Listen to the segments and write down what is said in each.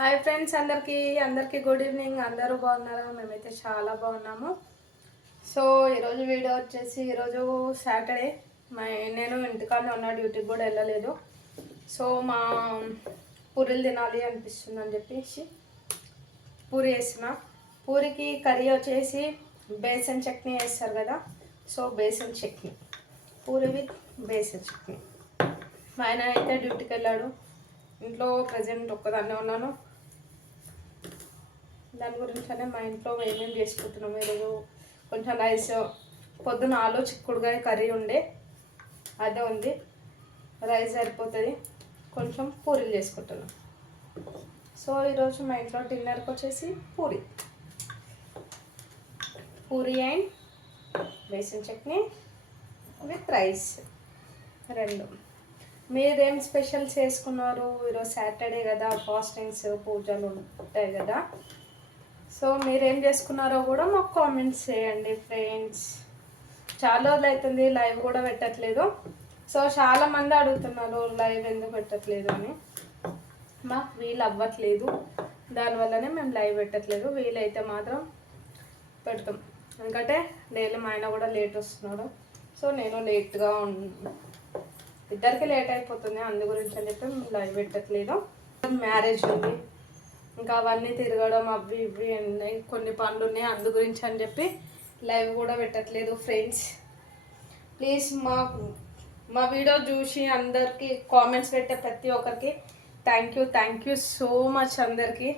Hi friends అందరికీ అందరికీ good evening. అందరూ బాగున్నారా? మేమైతే చాలా బాగున్నాము. సో ఈరోజు వీడియో వచ్చేసి ఈరోజు సాటర్డే. మా నేను ఇంటికాడనే ఉన్న డ్యూటీకి కూడా వెళ్ళలేదు. సో మా పూరీలు తినాలి అనిపిస్తుంది అని చెప్పేసి పూరి వేసిన. పూరికి కర్రీ వచ్చేసి బేసన్ చట్నీ వేస్తారు కదా. సో బేసన్ చట్నీ. పూరి విత్ బేసన్ చట్నీ. మా ఆయన అయితే డ్యూటీకి వెళ్ళాడు. ఇంట్లో ప్రజెంట్ ఒక్కదాన్నే ఉన్నాను. దాని గురించనే మా ఇంట్లో ఏమేమి చేసుకుంటున్నాం ఈరోజు కొంచెం రైస్ పొద్దున ఆలు చిక్కుడుగా కర్రీ ఉండే అదే ఉంది. రైస్ సరిపోతుంది. కొంచెం పూరీలు చేసుకుంటున్నాం. సో ఈరోజు మా ఇంట్లో డిన్నర్కి వచ్చేసి puri. Puri and besan chutney with rice రెండు. మీరేం స్పెషల్ చేసుకున్నారు? ఈరోజు సాటర్డే కదా ఫాస్టింగ్స్ పూజలు ఉంటాయి కదా. సో మీరేం చేసుకున్నారో కూడా మాకు కామెంట్స్ చేయండి ఫ్రెండ్స్ చాలా రోజులు అవుతుంది లైవ్ కూడా పెట్టట్లేదు. సో చాలా మంది అడుగుతున్నారు లైవ్ ఎందుకు పెట్టట్లేదు? అని. మాకు వీలు అవ్వట్లేదు. దానివల్లనే మేము లైవ్ పెట్టట్లేదు. వీలైతే మాత్రం పెడతాం. ఎందుకంటే డైలీ మా ఆయన కూడా లేట్ వస్తున్నాడు. సో నేను లేట్గా ఉన్ ఇద్దరికి లేట్ అయిపోతుంది. అందు గురించి అని చెప్పి మేము లైవ్ పెట్టట్లేదు. మ్యారేజ్ ఉంది. ఇంకా అవన్నీ తిరగడం అవి ఇవి ఉన్నాయి. కొన్ని పనులు ఉన్నాయి. అందు గురించి అని చెప్పి లైవ్ కూడా పెట్టట్లేదు ఫ్రెండ్స్. ప్లీజ్ మా మా వీడియో చూసి అందరికీ కామెంట్స్ పెట్టే ప్రతి ఒక్కరికి thank you thank you so much అందరికీ.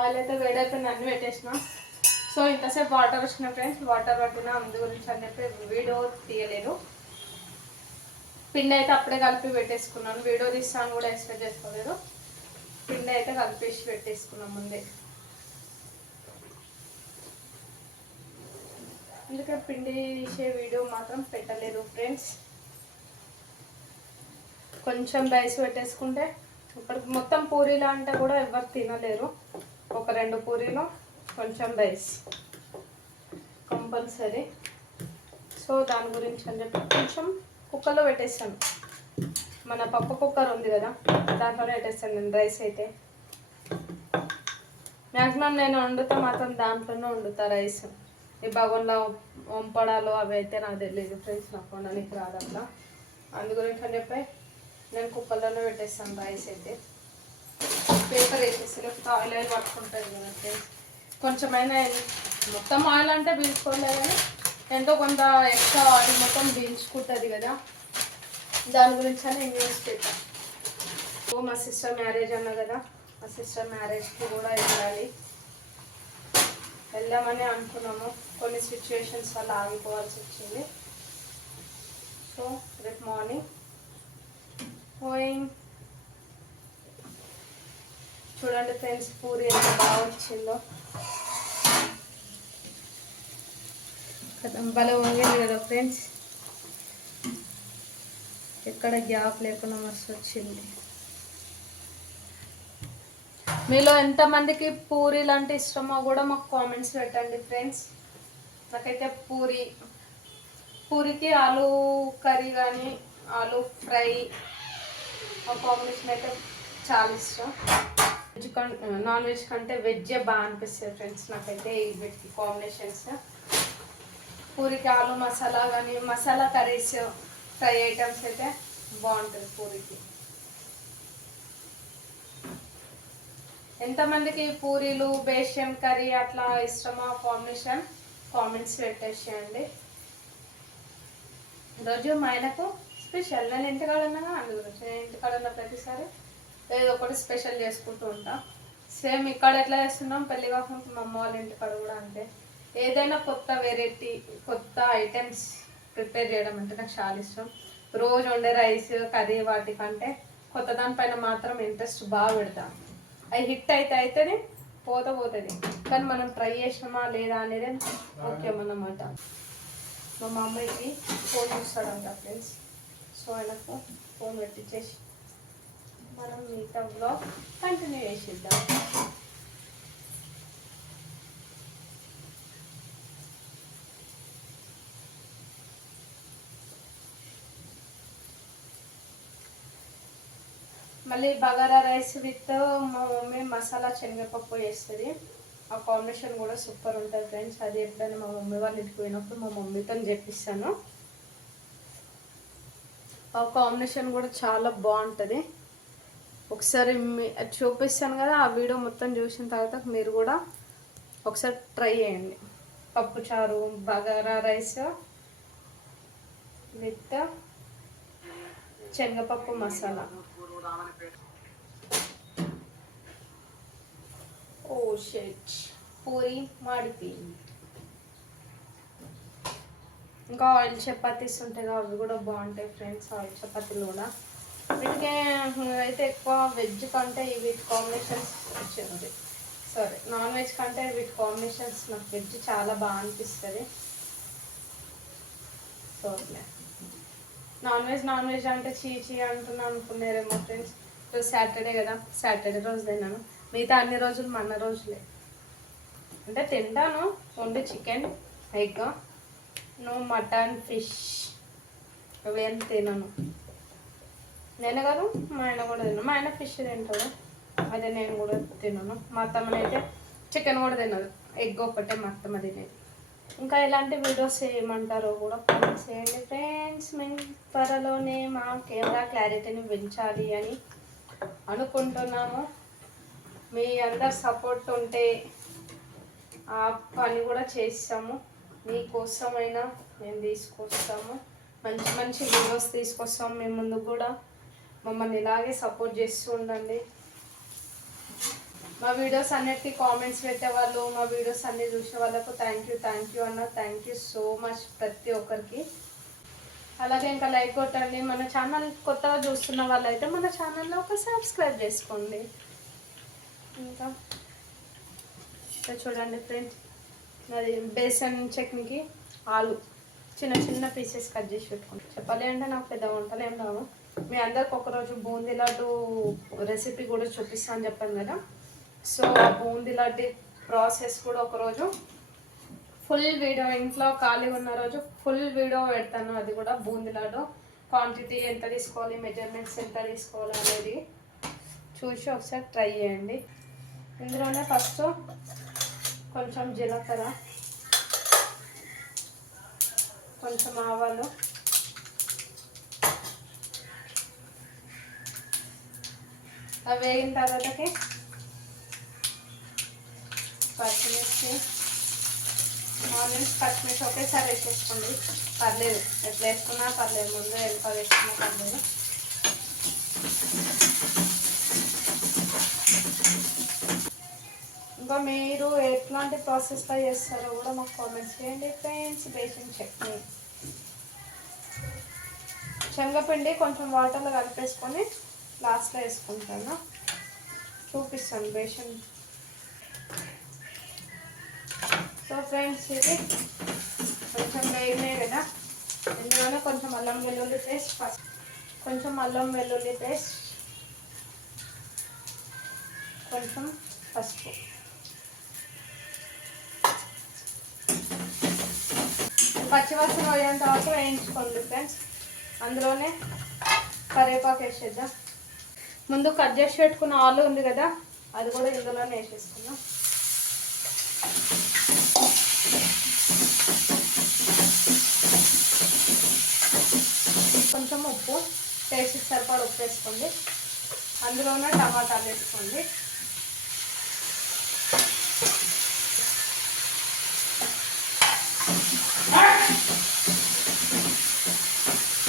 ఆయిల్ అయితే వేడైపోయింది అన్ని పెట్టేసిన. సో ఇంతసేపు వాటర్ వచ్చిన ఫ్రెండ్స్. వాటర్ పట్టిన అందు గురించి అని చెప్పి వీడియో తీయలేదు. పిండి అయితే అప్పుడే కలిపి పెట్టేసుకున్నాను. వీడియో తీస్తాను కూడా ఎక్స్పెక్ట్ చేసుకోలేదు. పిండి అయితే కలిపేసి పెట్టేసుకున్నాం ముందే. అందుకే పిండి తీసే వీడియో మాత్రం పెట్టలేదు ఫ్రెండ్స్. కొంచెం రైస్ పెట్టేసుకుంటే ఇప్పటికి మొత్తం పూరీలా అంటే కూడా ఎవరు తినలేరు. ఒక రెండు పూరీలు కొంచెం రైస్ కంపల్సరీ. సో దాని గురించి అని చెప్పి కొంచెం కుక్కర్లో పెట్టేస్తాను మన పప్పు కుక్కర్ ఉంది కదా దాంట్లోనే పెట్టేస్తాను నేను రైస్ అయితే. మ్యాక్సిమం నేను వండుతా మాత్రం దాంట్లోనే వండుతా రైస్. ఈ బగోన్లో వంపడాలు అవి అయితే నాకు తెలియదు ఫ్రెండ్స్ నాకు వండడానికి రాదట్లా అందు గురించి అని చెప్పి నేను కుక్కర్లోనే పెట్టేస్తాను రైస్ అయితే. పేపర్ వేసేసి లేకపోతే ఆయిల్ ఆయిల్ పట్టుకుంటుంది కదా ఫ్రెండ్స్. కొంచెమైనా మొత్తం ఆయిల్ అంటే పీల్చుకోలేదు కానీ ఎంతో కొంత ఎక్స్ట్రా ఆయిల్ మొత్తం దించుకుంటుంది కదా. దాని గురించి అని న్యూస్ పెట్టాను ఓ మా సిస్టర్ మ్యారేజ్ అన్న కదా. మా సిస్టర్ మ్యారేజ్కి కూడా వెళ్ళాలి. వెళ్దామని అనుకున్నాము. కొన్ని సిచ్యువేషన్స్ వల్ల ఆగిపోవాల్సి వచ్చింది. సో రేపు మార్నింగ్ పోయింగ్ చూడండి ఫ్రెండ్స్ పూరి ఎంత బాగా వచ్చిందో కదా భలే వంగింది కదా ఫ్రెండ్స్. ఎక్కడ గ్యాప్ లేకుండా మస్తు వచ్చింది. మీలో ఎంతమందికి పూరీలు అంటే ఇష్టమో కూడా మాకు కామెంట్స్ పెట్టండి ఫ్రెండ్స్. నాకైతే పూరి పూరికి ఆలు కర్రీ కానీ ఆలు ఫ్రై ఆ కాంబినేషన్ అయితే చాలా ఇష్టం. వెజ్ కం నాన్ వెజ్ కంటే వెజ్జే బాగా అనిపిస్తుంది ఫ్రెండ్స్. నాకైతే వీటికి కాంబినేషన్స్ పూరికి ఆలు మసాలా కానీ మసాలా కర్రీస్ ఫ్రై ఐటమ్స్ అయితే బాగుంటుంది పూరికి. ఎంతమందికి పూరీలు బేషన్ కర్రీ అట్లా ఇష్టమా? కాంబినేషన్ కామెంట్స్ పెట్టేసేయండి ఈరోజు మా ఆయనకు స్పెషల్. నేను ఇంటికాడ ఉన్నాగా అందు గురించి నేను ఇంటికాడ ఉన్న ప్రతిసారి ఏదో ఒకటి స్పెషల్ చేసుకుంటూ ఉంటాం. సేమ్ ఇక్కడ ఎట్లా చేస్తున్నాం? పెళ్ళి కాకుండా మా అమ్మ వాళ్ళ ఇంటికాడ కూడా అంతే. ఏదైనా కొత్త వెరైటీ కొత్త ఐటమ్స్ ప్రిపేర్ చేయడం అంటే నాకు చాలా ఇష్టం. రోజు వండే రైస్ కర్రీ వాటికంటే కొత్త దానిపైన మాత్రం ఇంట్రెస్ట్ బాగా పెడతాను అవి హిట్ అయితే అయితేనే పోత పోతుంది. కానీ మనం ట్రై చేసినామా లేదా అనేది ముఖ్యం అన్నమాట మా మమ్మీకి ఫోన్ చూస్తాడంట ఫ్రెండ్స్ సో ఆయనకు ఫోన్ పెట్టించేసి మనం మిగతా బ్లాగ్ కంటిన్యూ చేసిద్దాం. మళ్ళీ బగారా రైస్ విత్ మా మమ్మీ మసాలా శనగపప్పు వేస్తుంది ఆ కాంబినేషన్ కూడా సూపర్ ఉంటుంది ఫ్రెండ్స్. అది ఎప్పుడైనా మా మమ్మీ వాళ్ళు ఇంటికి పోయినప్పుడు మా మమ్మీతో చెప్పిస్తాను. ఆ కాంబినేషన్ కూడా చాలా బాగుంటుంది. ఒకసారి మీ- అది చూపిస్తాను కదా ఆ వీడియో మొత్తం చూసిన తర్వాత మీరు కూడా ఒకసారి ట్రై చేయండి. పప్పు చారు బగారా రైస్ విత్ శనగపప్పు మసాలా. ఓ షెట్. పూరి మాడిపోయింది ఇంకా ఆయిల్ చపాతీస్ ఉంటాయి కదా, అవి కూడా బాగుంటాయి ఫ్రెండ్స్ ఆయిల్ చపాతీలు కూడా. వీటికి అయితే ఎక్కువ వెజ్ కంటే వీటి కాంబినేషన్స్ వచ్చింది సారీ నాన్ వెజ్ కంటే వీటి కాంబినేషన్స్ నాకు వెజ్ చాలా బాగా అనిపిస్తుంది. So non veg non veg అంటే చీ చీ అంటున్నా అనుకున్నారేమో ఫ్రెండ్స్ ఈరోజు సాటర్డే కదా సాటర్డే రోజు తిన్నాను. మిగతా అన్ని రోజులు మన రోజులే. అంటే తింటాను only chicken egg no mutton fish అవేం తినను. నేను కాదు మా ఆయన కూడా తిన్నాను మా ఆయన ఫిష్ తింటాడు. అదే నేను కూడా తినను. మా అత్తమ్మనైతే చికెన్ కూడా తినదు. ఎగ్ ఒకటే మా అత్తమ్మ తినేది. ఇంకా ఎలాంటి వీడియోస్ చేయమంటారో కూడా కామెంట్ చేయండి. ఫ్రెండ్స్ మేము త్వరలోనే మా కెమెరా క్లారిటీని పెంచాలి అని అనుకుంటున్నాము. మీ అందరు సపోర్ట్ ఉంటే ఆ పని కూడా చేస్తాము. మీకోసమైనా మేము తీసుకొస్తాము. మంచి మంచి వీడియోస్ తీసుకొస్తాము మీ ముందుకు కూడా. మమ్మల్ని ఇలాగే సపోర్ట్ చేస్తూ ఉండండి మా వీడియోస్ అన్నిటికీ కామెంట్స్ పెట్టేవాళ్ళు మా వీడియోస్ అన్ని చూసే వాళ్ళకు థ్యాంక్ యూ థ్యాంక్ యూ అన్న. థ్యాంక్ యూ సో మచ్ ప్రతి ఒక్కరికి. అలాగే ఇంకా లైక్ కొట్టండి. మన ఛానల్ కొత్తగా చూస్తున్న వాళ్ళైతే మన ఛానల్లో ఒక సబ్స్క్రైబ్ చేసుకోండి. ఇంకా చూడండి ఫ్రెండ్స్ అది బేసన్ చట్నీకి ఆలు. చిన్న చిన్న పీసెస్ కట్ చేసి పెట్టుకుంటాను చెప్పాలి అంటే నాకు పెద్ద వంటలు ఏం రావు. మీ అందరికి ఒకరోజు బూందీ లడ్డు రెసిపీ కూడా చూపిస్తాను చెప్పాను కదా. సో ఆ బూందీ లడ్డు ప్రాసెస్ కూడా ఒకరోజు ఫుల్ వీడియో ఇంట్లో ఖాళీ ఉన్న రోజు ఫుల్ వీడియో పెడతాను. అది కూడా బూందీ లడ్డు. క్వాంటిటీ ఎంత తీసుకోవాలి మెజర్మెంట్స్ ఎంత తీసుకోవాలి అనేది చూసి ఒకసారి ట్రై చేయండి. ఇందులోనే ఫస్ట్ కొంచెం జీలకర్ర కొంచెం ఆవాలు అవి వేగిన తర్వాతకి పచ్చిమిర్చి ఆనియన్స్ పచ్చిమిర్చి ఒకేసారి వేసేసుకోండి. పర్లేదు. ఎట్లా వేసుకున్నా పర్లేదు. ముందు ఎంత వేసుకున్నా పర్లేదు. ఇంకా మీరు ఎట్లాంటి ప్రాసెస్లో చేస్తారో కూడా మాకు కామెంట్స్ చేయండి ఫ్రెండ్స్ బేసిన్ చట్నీ శనగపిండి కొంచెం వాటర్లో కలిపేసుకొని లాస్ట్లో వేసుకుంటాను. చూపిస్తాను. బేషన్ సో ఫ్రెండ్స్ ఇది కొంచెం వేగినాయి కదా. ఇందులోనే కొంచెం అల్లం వెల్లుల్లి పేస్ట్ ఫస్ట్. కొంచెం అల్లం వెల్లుల్లి పేస్ట్. కొంచెం పసుపు. పచ్చివాసన పోయేంత వరకు వేయించుకోండి ఫ్రెండ్స్. అందులోనే కరివేపాకు వేసేద్దాం. ముందు కట్ చేసి పెట్టుకున్న ఆలు ఉంది కదా అది కూడా ఇందులోనే వేసేసుకుందాం కొంచెం ఉప్పు టేస్ట్ సరిపడా ఉప్పు వేసుకోండి. అందులోనే టమాటాలు వేసుకోండి.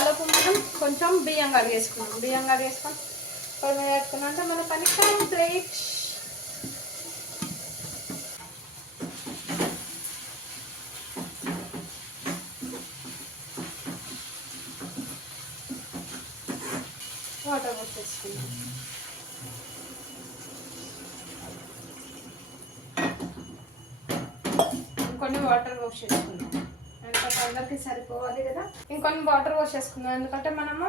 అలోపు మనం కొంచెం బియ్యం కడిగేసుకున్నాం. బియ్యం కడిగేసుకొని పొయ్యి మీద అంటే మన పని కంప్లీట్ వాటర్ పోసేసుకున్నాం ఇంకొన్ని వాటర్ పోసేసుకున్నాం ఎందుకంటే అందరికి సరిపోవాలి కదా. ఇంకొన్ని వాటర్ పోసేసుకుందాం ఎందుకంటే మనము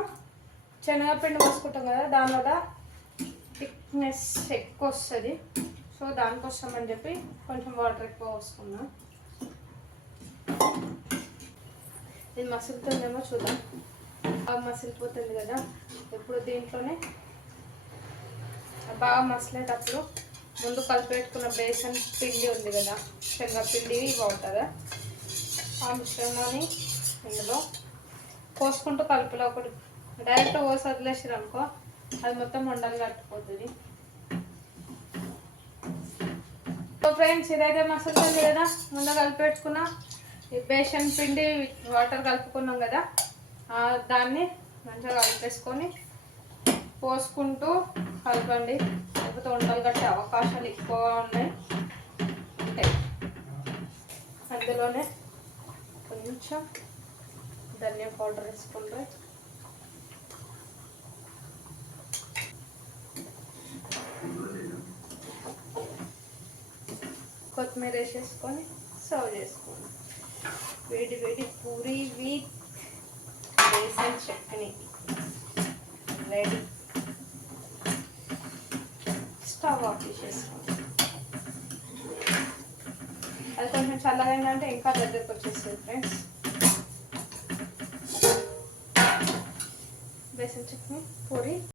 శనగపిండి పోసుకుంటాం కదా దానివల్ల థిక్నెస్ ఎక్కువ వస్తుంది. సో దానికోసం అని చెప్పి కొంచెం వాటర్ ఎక్కువ పోసుకుందాం. ఇది మసులుతుందేమో చూద్దాం. మసిలిపోతుంది కదా. ఇప్పుడు దీంట్లోనే బాగా మసలేటప్పుడు ముందు కలిపెట్టుకున్న బేసన్ పిండి ఉంది కదా శనగపిండి బాగుంటుందా? ఆ మిశ్రమాన్ని ఇందులో పోసుకుంటూ కలుపులో ఒకటి. డైరెక్ట్ పోసి వదిలేసారు అనుకో అది మొత్తం ఉండలు కట్టుకుపోతుంది. సో ఫ్రెండ్స్ ఇదైతే మసలుతుంది కదా. ముందు కలిపెట్టుకున్న ఈ బేసన్ పిండి వాటర్ కలుపుకున్నాం కదా. దాన్ని మంచిగా కలిపేసుకొని పోసుకుంటూ కలపండి. లేకపోతే వంటలు కట్టే అవకాశాలు ఎక్కువ ఉన్నాయి. ఉంటాయి. అందులోనే కొంచెం ధనియా పౌడర్ వేసుకుంటే కొత్తిమీర వేసేసుకొని సర్వ్ చేసుకోండి. వేడి వేడి puri with besan chutney ready stove off చేసేసుకోండి అది కొంచెం చల్లగైందంటే ఇంకా దగ్గరకు వచ్చేస్తుంది ఫ్రెండ్స్ బేసన్ చట్నీ పూరి